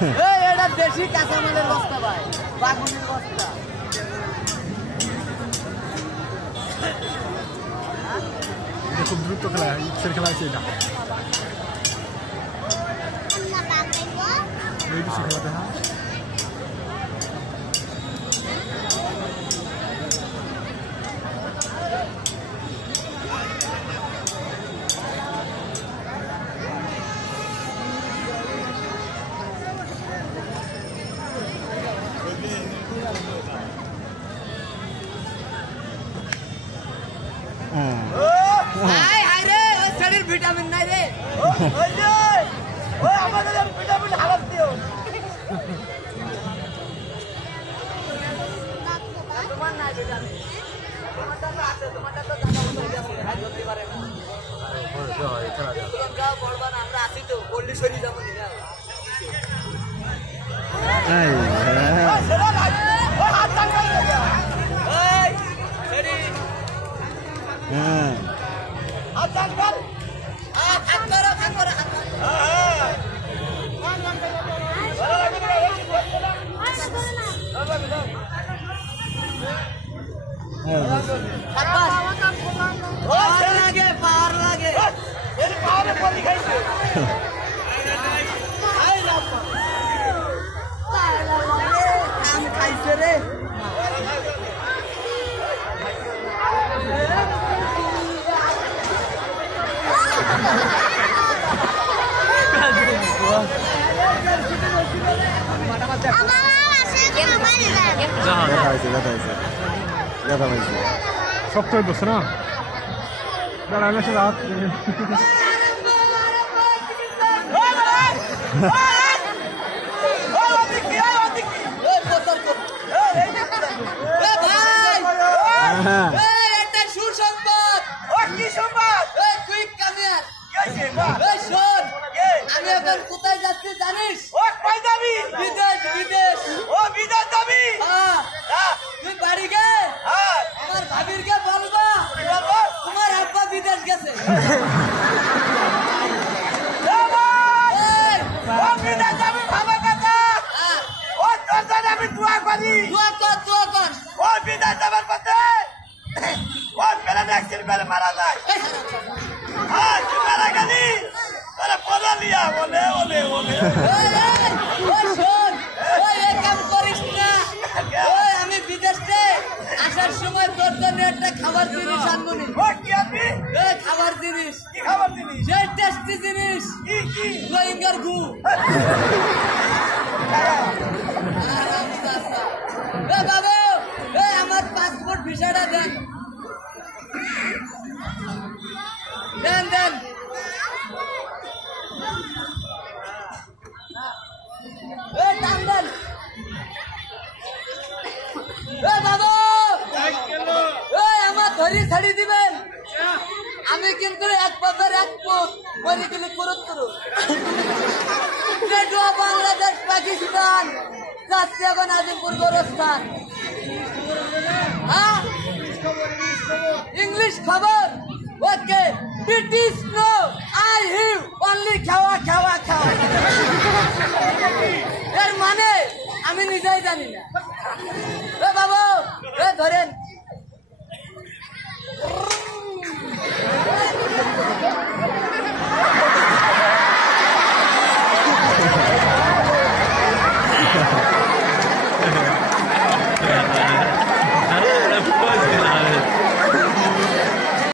এটা দেশি কাঁচামালের বস্তা ভাই, বাগুনের বস্তা। খুব দ্রুত খেলা, ইচ্ছের খেলা আছে এটা। খেলাতে হ্যাঁ ভিটামিন নাই রে, আমাদের ভিটামিন হারাত দিও। তোমার নাই ভিটামিন, তোমারটা তো আছে, তোমারটা তো জায়গা মতো ধরতে পারে না। যাও বলবা না, আমরা আছি তো, বললি সরি যাবো না। খাইছে রে শক্ত হয়ে বসছে না দাঁড়ালে সে রাত একটা সুসংবাদ। কি সংবাদ? তুই কামিয়ার শোন, আমি এখন কোথায় যাচ্ছি জানিস? বিদেশ। বিদেশ? ও বিদেশ যাবি? তুই বাড়ি গে আমার ভাবির কে বলবা তোমার আব্বা বিদেশ গেছে। আমি দোয়া করি, দোয়া কর। ও বিদেশ যাবার পথে ও পেলে ভ্যাকসিন পেলে মারা যায়। তুই মারা গেলি তাহলে বলে লিয়া বলে বলে বলে শোন, এই কাম করিস না। আমি বিদেশে আসার সময় তোর জন্য একটা খাবার জিনিস আনবো নি। খাবার জিনিস, কি খাবার জিনিস? সেই টেস্টি জিনিস, কি রোহিঙ্গার গু। বাবু আমার পাসপোর্ট ভিসাটা দেন দেন দেন। টান দেন বাবু, আমার ধরি ছাড়ি দিবেন। আমি কিন্তু এক পথের এক পথ মরে গেলে করত বাংলাদেশ পাকিস্তান যাচ্ছে এখন আজিমপুর গোরস্থান। ইংলিশ খবর ওকে, ব্রিটিশ নো আই হিউ অনলি খাওয়া খাওয়া খাওয়া। এর মানে আমি নিজেই জানি না। বাবু ধরেন